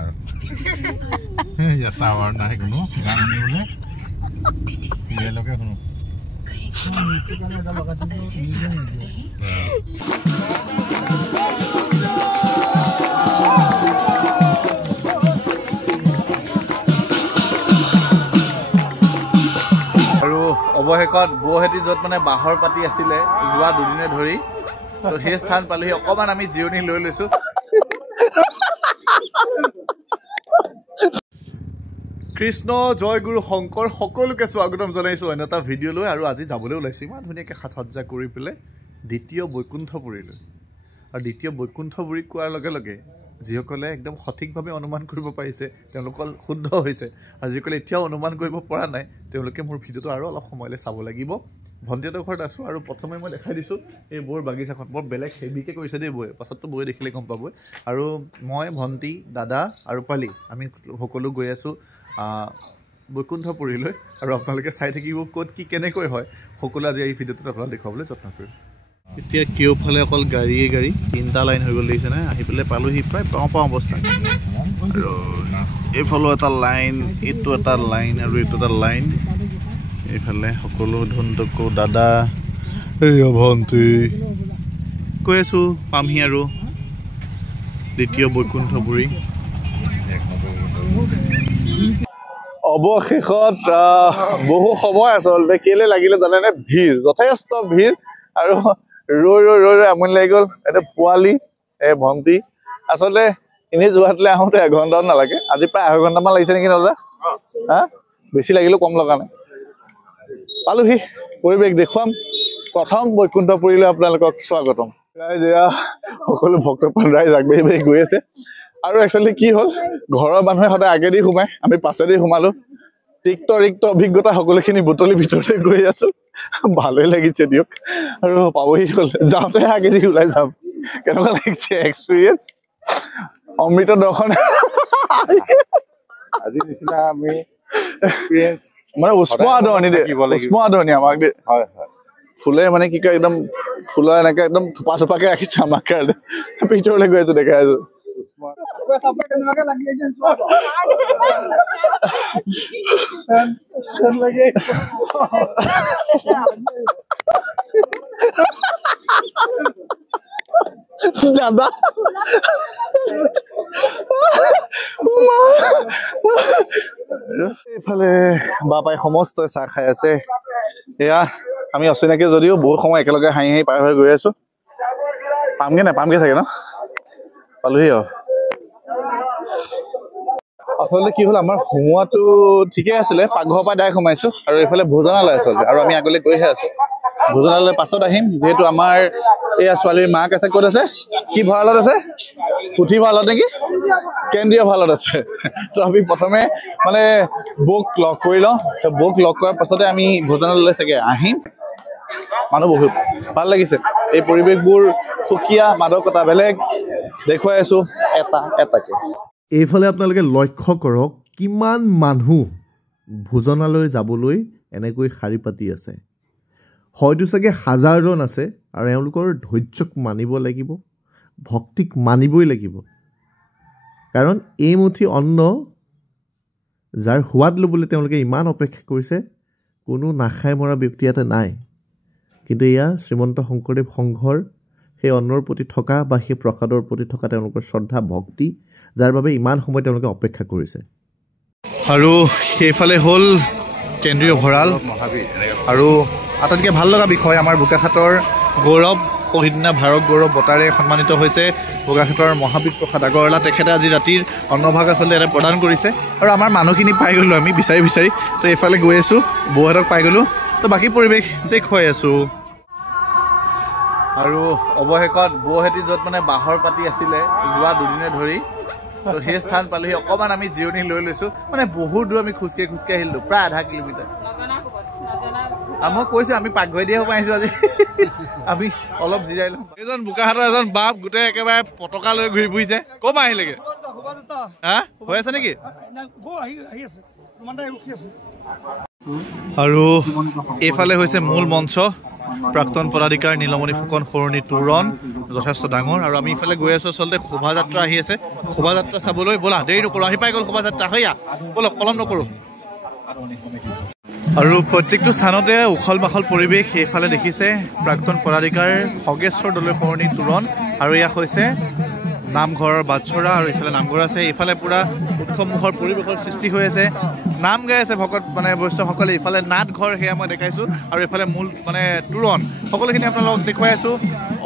আৰু ইয়াত টাৱাৰ নাই কোনো গান শুনিবলৈ ইয়ালৈকে শুনো আৰু অৱশেষত বৌহেতি য'ত মানে বাঁহৰ পাতি আছিলে যোৱা দুদিনে ধৰি তো সেই স্থান পালোহি অকণমান আমি জিৰণি লৈ লৈছো কৃষ্ণ জয় গুৰু শংকৰ সকলোকে স্বাগতম জনাইছো অন্য এটা ভিডিঅ' লৈ আৰু আজি যাবলৈ ওলাইছো ইমান ধুনীয়াকৈ সাজ সজ্জা কৰি পেলাই দ্বিতীয় বৈকুণ্ঠপুৰীলৈ আৰু দ্বিতীয় বৈকুণ্ঠপুৰী কোৱাৰ লগে লগে যিসকলে একদম সঠিকভাৱে অনুমান কৰিব পাৰিছে তেওঁলোকৰ শুদ্ধ হৈছে আৰু যিসকলে এতিয়াও অনুমান কৰিব পৰা নাই তেওঁলোকে মোৰ ভিডিঅ'টো আৰু অলপ সময়লৈ চাব লাগিব ভণ্টিহঁতৰ ঘৰত আছোঁ আৰু প্ৰথমে মই দেখাই দিছোঁ এই বৌৰ বাগিচাখন বৰ বেলেগ হেভিকৈ কৰিছে দেই বৌয়ে পাছততো বৌয়ে দেখিলে গম পাবই আৰু মই ভণ্টি দাদা আৰু পালি আমি সকলো গৈ আছোঁ বৈকুণ্ঠপুৰীলৈ আৰু আপোনালোকে চাই থাকিব ক'ত কি কেনেকৈ হয় সকলো আজি এই ভিডিঅ'টোত আপোনালোকে দেখুৱাবলৈ যত্ন কৰিম এতিয়া কেওফালে অকল গাড়ীয়ে গাড়ী 3টা লাইন হৈ গ'ল দেখিছে নাই আহি পেলাই পালোহি প্ৰায় পাওঁ অৱস্থা আৰু এইফালেও এটা লাইন এইটো এটা লাইন আৰু এইটো এটা লাইন এইফালে সকলো ধুনটকো দাদা এই ভণ্টি কৈ আছোঁ পামহি আৰু দ্বিতীয় বৈকুণ্ঠপুৰী অৱশেষত বহু সময় আচলতে কেলে লাগিলে জানেনে ভিৰ যথেষ্ট ভিৰ আৰু ৰৈ আমনি লাগি গ'ল এটা পোৱালি এই ভণ্টি আচলতে এনেই যোৰহাটলৈ আহোঁতে এঘণ্টাও নালাগে আজি প্ৰায় আঢ়ৈ ঘণ্টামান লাগিছে নেকি দাদা হা বেছি লাগিলেও কম লগা নাই পালোহি পৰিৱেশ দেখুৱাম প্ৰথম বৈকুণ্ঠপুৰীলৈ আপোনালোকক স্বাগতম ৰাইজ এয়া সকলো ভক্তপ্ৰাণ ৰাইজ আগবাঢ়ি গৈ আছে আৰু একচুৱেলি কি হ'ল ঘৰৰ মানুহে সদায় আগেদি সোমাই আমি পাছেদি সোমালো তিক্ত অভিজ্ঞতা সকলোখিনি বুটলি ভিতৰতে গৈ আছো ভালেই লাগিছে দিয়ক আৰু পাবহি হ'ল যাওঁতে আগেদি ওলাই যাম কেনেকুৱা লাগিছে এক্সপিৰিয়েঞ্চ অমৃত দৰ্শন আজি নিচিনা আমি এক্সপিৰিয়েঞ্চ মানে উষ্ম আদৰণি আমাক দে হয় ফুলে মানে কি কয় একদম ফুলৰ এনেকে একদম থোপাকে ৰাখিছে আমাক কাৰণে ভিতৰলৈ গৈ আছো দেখাই আছো দাদা এইফালে বাপাই সমস্ত চাহ খাই আছে এয়া আমি অচিনাকি যদিও বহুত সময় একেলগে হাঁহি পাৰ হৈ গৈ আছো পামগে চাগে ন পালোহি আৰু আচলতে কি হ'ল আমাৰ সোমোৱাটো ঠিকেই আছিলে পাকঘৰৰ পৰা ডাইৰেক্ট সোমাইছো আৰু এইফালে ভোজনালয় আচলতে আৰু আমি আগলৈ গৈহে আছো ভোজনালয় পাছত আহিম যিহেতু আমাৰ এয়া ছোৱালীৰ মাক আছে ক'ত আছে কি ভঁৰালত আছে পুথি ভঁৰালত নেকি কেন্দ্ৰীয় ভঁৰালত আছে তো আমি প্ৰথমে মানে বৌক লগ কৰি লওঁ তো বৌক লগ কৰাৰ পাছতে আমি ভোজনালয়লৈ চাগে আহিম মানুহ বহুত ভাল লাগিছে এই পৰিৱেশবোৰ সুকীয়া মাদকতা বেলেগ দেখুৱাই আছো এটাকে এইফালে আপোনালোকে লক্ষ্য কৰক কিমান মানুহ ভোজনালয় যাবলৈ এনেকৈ শাৰী পাতি আছে হয়তো চাগে হাজাৰজন আছে আৰু এওঁলোকৰ ধৈৰ্যক মানিব লাগিব ভক্তিক মানিবই লাগিব কাৰণ এই মুঠি অন্ন যাৰ সোৱাদ ল'বলৈ তেওঁলোকে ইমান অপেক্ষা কৰিছে কোনো নাখাই মৰা ব্যক্তি ইয়াতে নাই কিন্তু এয়া শ্ৰীমন্ত শংকৰদেৱ সংঘৰ সেই অন্নৰ প্ৰতি থকা বা সেই প্ৰসাদৰ প্ৰতি থকা তেওঁলোকৰ শ্ৰদ্ধা ভক্তি যাৰ বাবে ইমান সময় তেওঁলোকে অপেক্ষা কৰিছে আৰু সেইফালে হ'ল কেন্দ্ৰীয় ভঁৰাল আৰু আটাইতকৈ ভাল লগা বিষয় আমাৰ বোকাখাটৰ গৌৰৱ সিদিনা ভাৰত গৌৰৱ বঁটাৰে সন্মানিত হৈছে বোকাখাটৰ মহাবীৰ প্ৰসাদ আগৰৱালা তেখেতে আজি ৰাতিৰ অন্নভাগ আচলতে এটা প্ৰদান কৰিছে আৰু আমাৰ মানুহখিনি পাই গ'লোঁ আমি বিচাৰি তো এইফালে গৈ আছোঁ বৌহঁতক পাই গ'লোঁ তো বাকী পৰিৱেশ দেখুৱাই আছোঁ আৰু অৱশেষত বৌহেতি য'ত মানে বাঁহৰ পাতি আছিলে যোৱা দুদিনে ধৰি তো সেই স্থান পালোহি অকণমান আমি জিৰণি লৈ লৈছোঁ মানে বহুত দূৰ আমি খোজকাঢ়ি আহিলোঁ প্ৰায় আধা কিলোমিটাৰ মই কৈছোঁ আমি পাকঘৰ দিয়ে পাইছোঁ আজি আমি অলপ জিৰাই লওঁ এইজন বোকাখাটৰ এজন বাপ গোটেই একেবাৰে পতকা লৈ ঘূৰি ফুৰিছে ক'ৰ পৰা আহিলেগে হা হৈ আছে নেকি আৰু এইফালে হৈছে মূল মঞ্চ প্ৰাক্তন পদাধিকাৰ নীলমণি ফুকন সৰণী তোৰণ যথেষ্ট ডাঙৰ আৰু আমি ইফালে গৈ আছোঁ আচলতে শোভাযাত্ৰা আহি আছে শোভাযাত্ৰা চাবলৈ ব'লা দেৰি নকৰোঁ আহি পাই গ'ল শোভাযাত্ৰা হৈয়া ব'লক পলম নকৰোঁ আৰু প্ৰত্যেকটো স্থানতে উখল মাখল পৰিৱেশ সেইফালে দেখিছে প্ৰাক্তন পদাধিকাৰ খগেশ্বৰ দলৈ সৰণী তোৰণ আৰু এয়া হৈছে নামঘৰৰ বাটচৰা আৰু ইফালে নামঘৰ আছে ইফালে পুৰা উৎসৱমুখৰ পৰিৱেশৰ সৃষ্টি হৈ আছে নাম গাই আছে ভকত মানে বৈষ্ণৱসকলে ইফালে নাটঘৰ সেয়া মই দেখাইছোঁ আৰু ইফালে মূল মানে তোৰণ সকলোখিনি আপোনালোকক দেখুৱাই আছোঁ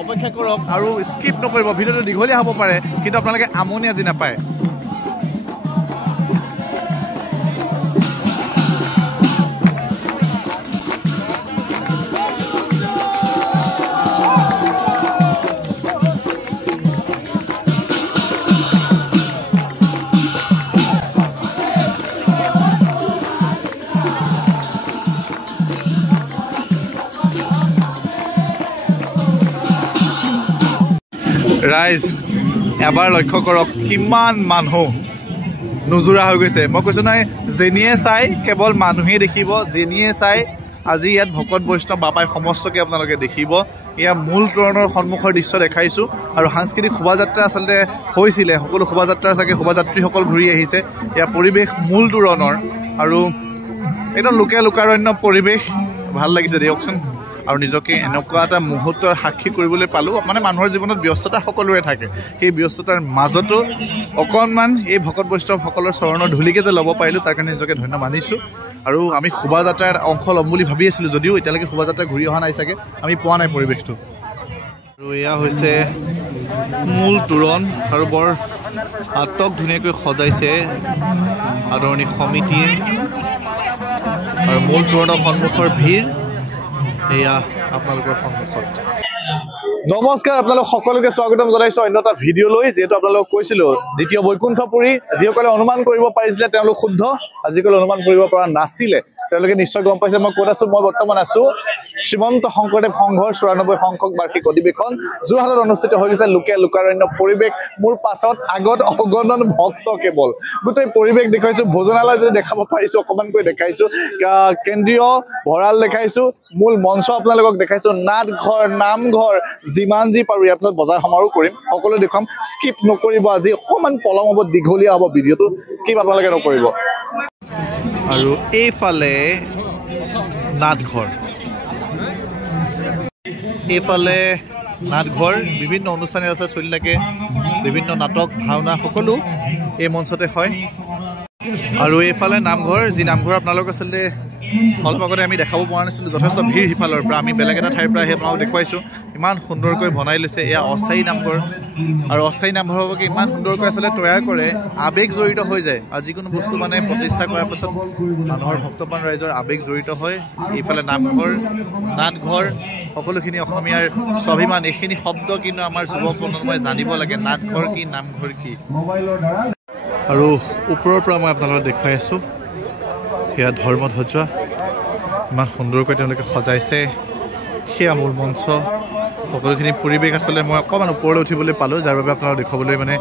অপেক্ষা কৰক আৰু স্কিপ নকৰিব ভিডিঅ'টো দীঘলীয়া হ'ব পাৰে কিন্তু আপোনালোকে আমনি আজি নাপায় ৰাইজ এবাৰ লক্ষ্য কৰক কিমান মানুহ নোজোৰা হৈ গৈছে মই কৈছোঁ নাই যেনিয়ে চাই কেৱল মানুহেই দেখিব যেনিয়ে চাই আজি ইয়াত ভকত বৈষ্ণৱ বাবাই সমস্তকে আপোনালোকে দেখিব এয়া মূল তোৰণৰ সন্মুখৰ দৃশ্য দেখাইছোঁ আৰু সাংস্কৃতিক শোভাযাত্ৰা আচলতে হৈছিলে সকলো শোভাযাত্ৰাৰ চাগে শোভাযাত্ৰীসকল ঘূৰি আহিছে এয়া পৰিৱেশ মূল তোৰণৰ আৰু একদম লোকাৰণ্য পৰিৱেশ ভাল লাগিছে দিয়কচোন আৰু নিজকে এনেকুৱা এটা মুহূৰ্তৰ সাক্ষী কৰিবলৈ পালোঁ মানে মানুহৰ জীৱনত ব্যস্ততা সকলোৰে থাকে সেই ব্যস্ততাৰ মাজতো অকণমান এই ভকত বৈষ্ণৱসকলৰ চৰণৰ ধূলিকে যে ল'ব পাৰিলোঁ তাৰ কাৰণে নিজকে ধন্য মানিছোঁ আৰু আমি শোভাযাত্ৰাৰ অংশ ল'ম বুলি ভাবি আছিলোঁ যদিও এতিয়ালৈকে শোভাযাত্ৰা ঘূৰি অহা নাই চাগে আমি পোৱা নাই পৰিৱেশটো আৰু এয়া হৈছে মূল তোৰণ আৰু বৰ আটক ধুনীয়াকৈ সজাইছে আদৰণি সমিতিয়ে আৰু মূল তোৰণৰ সন্মুখৰ ভিৰ এয়া আপোনালোকৰ সন্মুখত নমস্কাৰ আপোনালোক সকলোকে স্বাগতম জনাইছোঁ অন্য এটা ভিডিঅ' লৈ যিহেতু আপোনালোকক কৈছিলোঁ দ্বিতীয় বৈকুণ্ঠপুৰী যিসকলে অনুমান কৰিব পাৰিছিলে তেওঁলোক শুদ্ধ আজিকালি অনুমান কৰিব পৰা নাছিলে তেওঁলোকে নিশ্চয় গম পাইছে মই ক'ত আছোঁ মই বৰ্তমান আছোঁ শ্ৰীমন্ত শংকৰদেৱ সংঘৰ ৯৪ সংখ্যক বাৰ্ষিক অধিৱেশন যোৰহাটত অনুষ্ঠিত হৈ গৈছে লোকাৰণ্য পৰিৱেশ মোৰ পাছত আগত অগণন ভক্ত কেৱল গোটেই পৰিৱেশ দেখুৱাইছোঁ ভোজনালয় যদি দেখাব পাৰিছোঁ অকণমানকৈ দেখাইছোঁ কেন্দ্ৰীয় ভঁৰাল দেখাইছোঁ মূল মঞ্চ আপোনালোকক দেখাইছোঁ নাটঘৰ নামঘৰ যিমান যি পাৰোঁ ইয়াৰ পিছত বজাৰ সমাৰোহ কৰিম সকলো দেখুৱাম স্কিপ নকৰিব আজি অকণমান পলম হ'ব দীঘলীয়া হ'ব ভিডিঅ'টো স্কিপ আপোনালোকে নকৰিব আৰু এইফালে নাটঘৰ বিভিন্ন অনুষ্ঠানে আছে চলি থাকে বিভিন্ন নাটক ভাওনা সকলো এই মঞ্চতে হয় আৰু এইফালে নামঘৰ যি নামঘৰ আপোনালোক আচলতে অলপ আগতে আমি দেখাব পৰা নাছিলোঁ যথেষ্ট ভিৰ সিফালৰ পৰা আমি বেলেগ এটা ঠাইৰ পৰা আহি আপোনালোকক দেখুৱাইছোঁ ইমান সুন্দৰকৈ বনাই লৈছে এয়া অস্থায়ী নামঘৰ আৰু অস্থায়ী নামঘৰকে ইমান সুন্দৰকৈ আচলতে তৈয়াৰ কৰে আৱেগ জড়িত হৈ যায় আৰু যিকোনো বস্তু মানে প্ৰতিষ্ঠা কৰাৰ পাছত মানুহৰ ভক্তপ্ৰাণ ৰাইজৰ আৱেগ জড়িত হয় এইফালে নামঘৰ নাটঘৰ সকলোখিনি অসমীয়াৰ স্বাভিমান এইখিনি শব্দ কিন্তু আমাৰ যুৱ প্ৰজন্মই জানিব লাগে নাটঘৰ কি নামঘৰ কি আৰু ওপৰৰ পৰা মই আপোনালোকক দেখুৱাই আছোঁ সেয়া ধৰ্মধ্বজা ইমান সুন্দৰকৈ তেওঁলোকে সজাইছে সেয়া মূল মঞ্চ সকলোখিনি পৰিৱেশ আচলতে মই অকণমান ওপৰলৈ উঠিবলৈ পালোঁ যাৰ বাবে আপোনালোকক দেখুৱাবলৈ মানে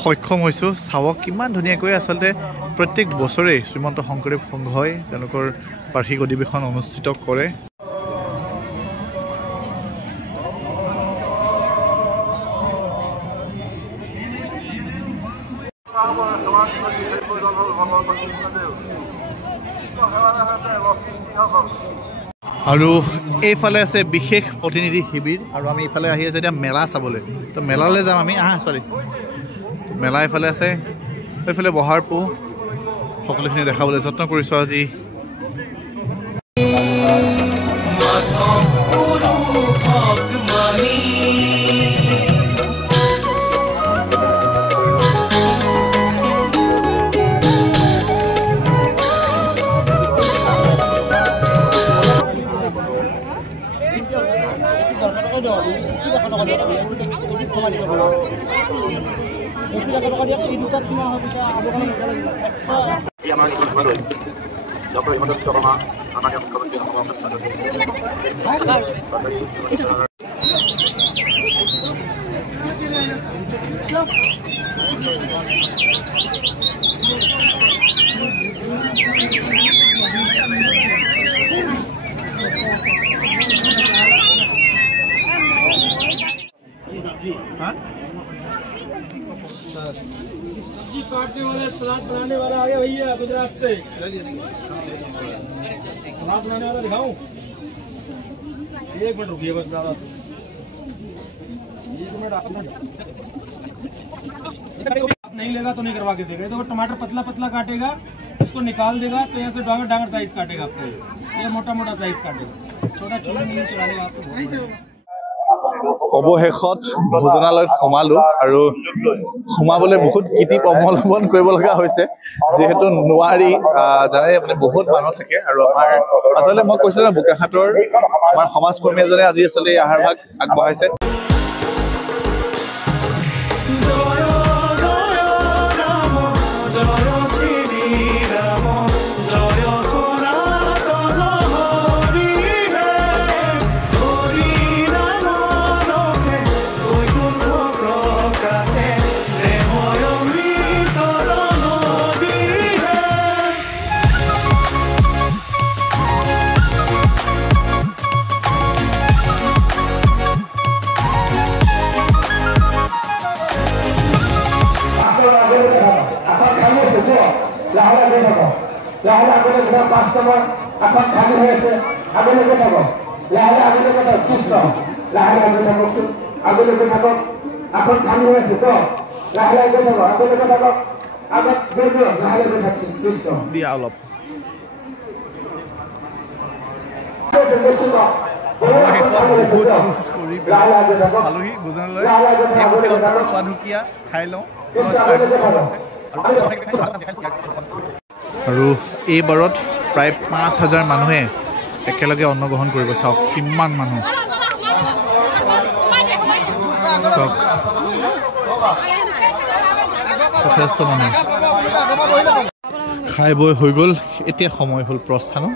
সক্ষম হৈছোঁ চাওক কিমান ধুনীয়াকৈ আচলতে প্ৰত্যেক বছৰেই শ্ৰীমন্ত শংকৰদেৱ সংঘই তেওঁলোকৰ বাৰ্ষিক অধিৱেশন অনুষ্ঠিত কৰে আৰু এইফালে আছে বিশেষ প্ৰতিনিধি শিবিৰ আৰু আমি এইফালে আহি আছোঁ এতিয়া মেলা চাবলৈ তো মেলালৈ যাম আমি মেলা এইফালে আছে এইফালে বহাৰ পো সকলোখিনি দেখাবলৈ যত্ন কৰিছোঁ আজি वाला सलाद बनाने वाला आ गया भैया गुजरात से। सलाद बनाने वाला दिखाऊं? 1 मिनट रुकिए बस दादा, 1 मिनट। आप नहीं लेगा तो नहीं करवा के देगा। तो टमाटर पतला पतला काटेगा, इसको निकाल देगा तो ऐसे डांगर डांगर साइज काटेगा आपको, ये मोटा मोटा साइज काटेगा, छोटा चुनी नहीं चला लेगा आपको। অৱশেষত ভোজনালয়ত সোমালো আৰু সোমাবলৈ বহুত কীৰ্তি অৱলম্বন কৰিব লগা হৈছে, যিহেতু নোৱাৰি জানে আপুনি বহুত মানুহ থাকে। আৰু আমাৰ আচলতে মই কৈছোঁ না, বোকাখাটৰ আমাৰ সমাজকৰ্মী এজনে আজি আচলতে এই আহাৰ ভাগ আগবঢ়াইছে। দিয়া অলপ আলহী ভোজনালয় খোৱানুকীয়া খাই লওঁ। আৰু এইবাৰত প্ৰায় 5,000 মানুহে একেলগে অন্ন গ্ৰহণ কৰিব। চাওক কিমান মানুহ, চাওক যথেষ্ট মানুহ। খাই বৈ হৈ গ'ল, এতিয়া সময় হ'ল প্ৰস্থানৰ,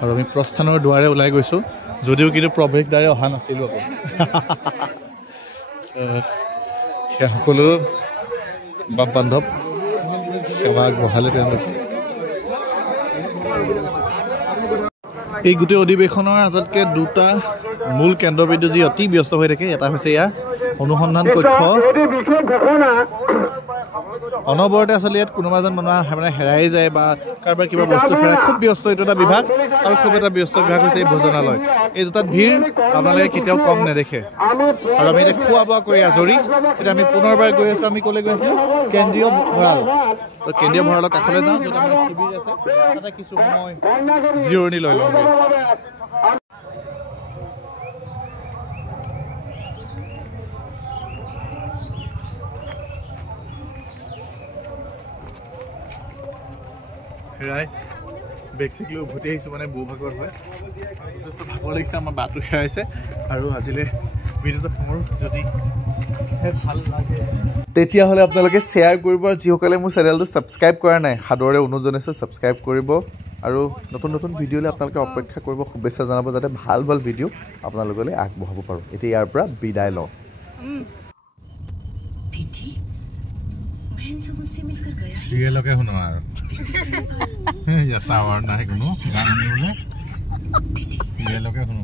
আৰু আমি প্ৰস্থানৰ দুৱাৰে ওলাই গৈছোঁ, যদিও কিন্তু প্ৰৱেশদ্বাৰে অহা নাছিলোঁ আকৌ। সেয়া সকলো বাপ বান্ধৱ সেৱা আগবঢ়ালে তেওঁলোকে। এই গোটেই অধিৱেশনৰ আটাইতকৈ দুটা মূল কেন্দ্ৰবিন্দু যি অতি ব্যস্ত হৈ থাকে, এটা হৈছে ইয়াৰ অনুসন্ধান কক্ষ। অনবৰতে আচলতে ইয়াত কোনোবা এজন মানুহ মানে হেৰাই যায় বা কাৰোবাৰ কিবা বস্তু হেৰাই, খুব ব্যস্ত এইটো এটা বিভাগ। আৰু খুব এটা ব্যস্ত বিভাগ হৈছে এই ভোজনালয়। এই দুটাত ভিৰ আপোনালোকে কেতিয়াও কম নেদেখে। আৰু আমি এতিয়া খোৱা বোৱা কৰি আজৰি, এতিয়া আমি পুনৰবাৰ গৈ আছোঁ। আমি ক'লৈ গৈ আছিলোঁ? কেন্দ্ৰীয় ভঁৰাল। তো কেন্দ্ৰীয় ভঁৰালৰ কাষলৈ যাওঁ, য'ত আমাৰ শিবিৰ আছে, তাতে কিছু সময় জিৰণি লৈ লওঁ। হেৰাইছ বেগ চেগ লৈ উভতি আহিছোঁ, মানে বৌ ভাগৰ হয়, যথেষ্ট ভাগৰ লাগিছে, আমাৰ বাটো হেৰাইছে। আৰু আজিলৈ ভিডিঅ'টো সামৰোঁ, যদি ভাল লাগে তেতিয়াহ'লে আপোনালোকে শ্বেয়াৰ কৰিব। আৰু যিসকলে মোৰ চেনেলটো ছাবস্ক্ৰাইব কৰা নাই, সাদৰে অনুৰোধ জনাইছোঁ ছাবস্ক্ৰাইব কৰিব। আৰু নতুন নতুন ভিডিঅ'লৈ আপোনালোকে অপেক্ষা কৰিব, শুভেচ্ছা জনাব, যাতে ভাল ভাল ভিডিঅ' আপোনালোকলৈ আগবঢ়াব পাৰোঁ। এতিয়া ইয়াৰ পৰা বিদায় লওঁ। চিৰিয়েলকে শুনো আৰু টাৱাৰ নাই কোনো গান শুনিবলৈ, চিৰিয়েলকে শুনো।